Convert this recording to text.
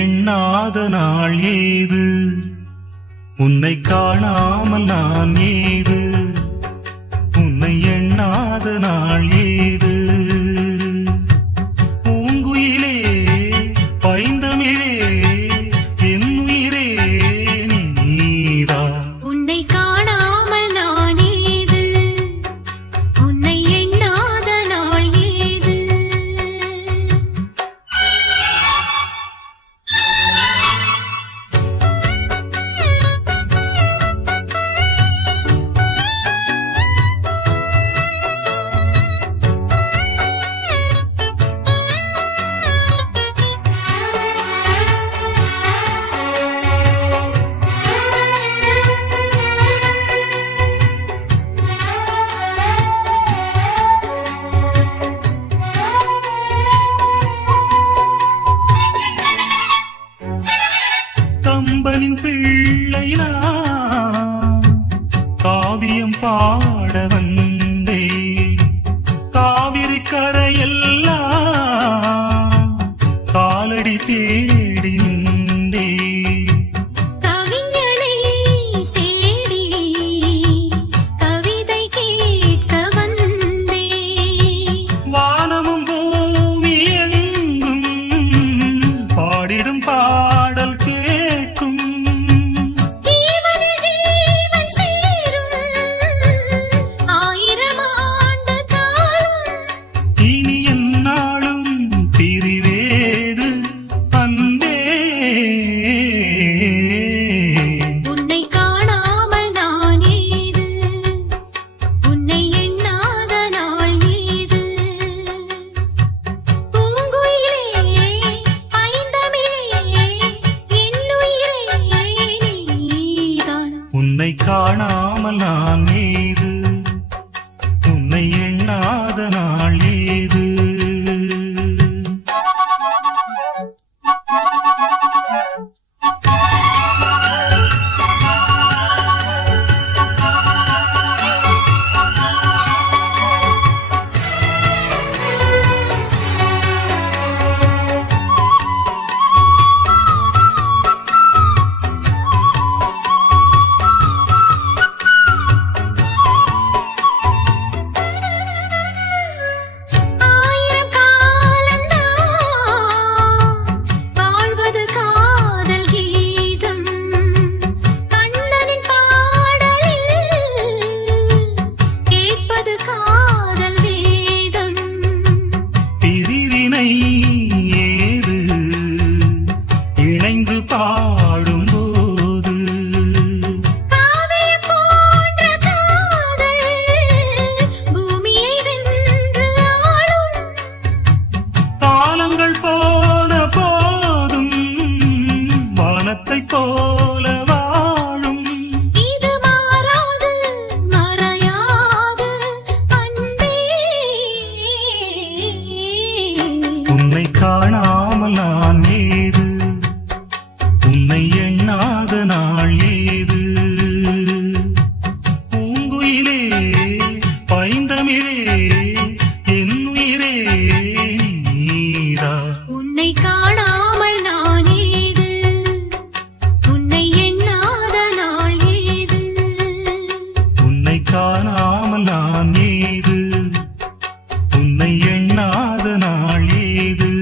எண்ணாத நாள் ஏது, உன்னை காணாமல் நான் ஏது, உன்னை எண்ணாத நாள் ஏது. பூங்குயிலே பைந்தமிழே என் உயிரே நீதான். உன்னை காணாமல் நான் ஏது, உன்னை எண்ணாத நாள் ஏது. கம்பனின் பிள்ளை நான் காவியம் பாட வந்தே, காவிரி கரையெல்லாம் காலடி தேடி நின்றே. கவிஞனை தேடி கவிதை கேட்க வந்தே, வானமும் பூமி எங்கும் பாடிடும் பாடல் கேட்கும். ஜீவனில் ஜீவன் சேரும் ஆயிரம் ஆண்டு காலம், இனி எந்நாளும் பிரிவேது அன்பே. உன்னை காணாமல் நான் ஏது, உன்னை எண்ணாத நாள் ஏது. பூங்குயிலே பைந்தமிழே என் உயிரே நீதான். உன்னை காணாமல் நான் ஏது, உன்னை எண்ணாத நாள் ஏது. ஆயிரம் காலந்தான் வாழ்வது காதல் கீதம், கண்ணனின் பாடலில் கேட்பது காதல் வேதம். பிரிவினை ஏது இணைந்து பாடும்போது, காவியம் போன்ற காதல் பூமியை வென்று ஆளும். காலங்கள் போன போதும் வானத்தைப் போல வாழும். இது மாறாது மறையாது அன்பே. உன்னை காணாமல் நான் ஏது, உன்னை எண்ணாத நாள் ஏது. பூங்குயிலே பைந்தமிழே என் உயிரே நீதான். உன்னை காணாமல் நான் ஏது, உன்னை எண்ணாத நாள் ஏது. உன்னை காணாமல் நான் ஏது, உன்னை எண்ணாத நாள் ஏது.